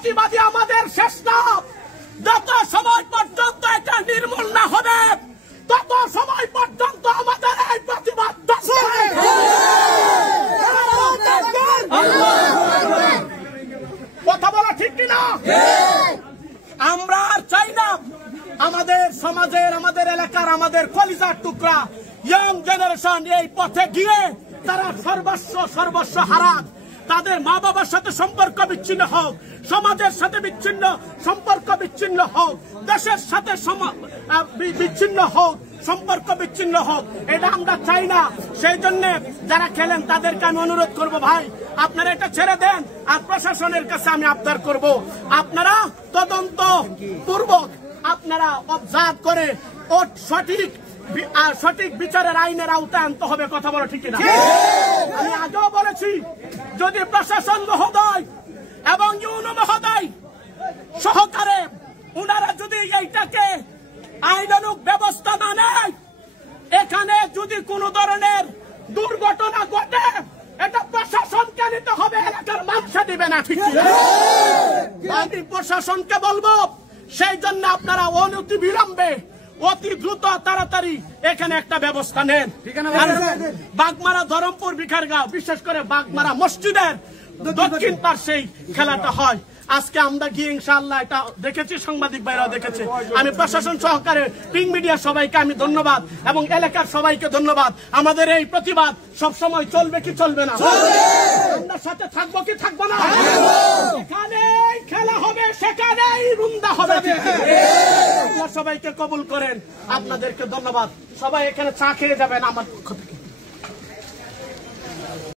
প্রতিবাদী আমাদের শেষ না। যত সময় পর্যন্ত এটা নির্মূল না হবে তত সময় পর্যন্ত আমাদের এই প্রতিবাদ কথা বলা ঠিক কিনা? আমরা আর চাই না আমাদের সমাজের, আমাদের এলাকার, আমাদের কলিজার টুকরা ইয়াং জেনারেশন এই পথে গিয়ে তারা সর্বস্ব হারাক। তাদের মা বাবার সাথে সম্পর্ক বিচ্ছিন্ন হোক, সমাজের সাথে বিচ্ছিন্ন সম্পর্ক বিচ্ছিন্ন হোক, দেশের সাথে বিচ্ছিন্ন হোক, সম্পর্ক বিচ্ছিন্ন হোক, এটা আমরা চাই না। সেই জন্য যারা খেলেন তাদেরকে আমি অনুরোধ করব, ভাই আপনারা এটা ছেড়ে দেন। আর প্রশাসনের কাছে আমি আবদার করব, আপনারা তদন্ত পূর্বক আপনারা অবজার্ভ করে সঠিক বিচারের আইনের আওতায় আনতে হবে। কথা বলো ঠিক কিনা? আমি আগেও বলেছি, যদি প্রশাসন মহোদয় এবং ইউনো মহোদয় সহকারে উনারা যদি এইটাকে আইনানুগ ব্যবস্থা না নেয়, এখানে যদি কোন ধরনের দুর্ঘটনা ঘটে এটা প্রশাসনকে নিতে হবে, এলাকার মানুষ দিবে না। ঠিক আমি প্রশাসনকে বলবো, সেই জন্য আপনারা অনতি বিলম্বে অতি দ্রুত তাড়াতাড়ি এখানে একটা ব্যবস্থা নেন। বাগমারা, ধরমপুর, ভিখারগাঁও, বিশেষ করে বাগমারা মসজিদের দক্ষিণ পার্শ্বেই খেলাটা হয়। আজকে আমরা গিয়ে ইনশাআল্লাহ এটা দেখেছি, সাংবাদিক ভাইরাও দেখেছে। আমি প্রশাসন সহকারে প্রিন্ট মিডিয়া সবাইকে আমি ধন্যবাদ এবং এলাকার সবাইকে ধন্যবাদ। আমাদের এই প্রতিবাদ সবসময় চলবে কি চলবে না? আমরা সাথে থাকবো কি থাকবো না? এখানেই খেলা হবে, সেখানেই রুন্দা হবে। সবাইকে কবুল করেন, আপনাদেরকে ধন্যবাদ। সবাই এখানে চা খেয়ে যাবেন আমার পক্ষ থেকে।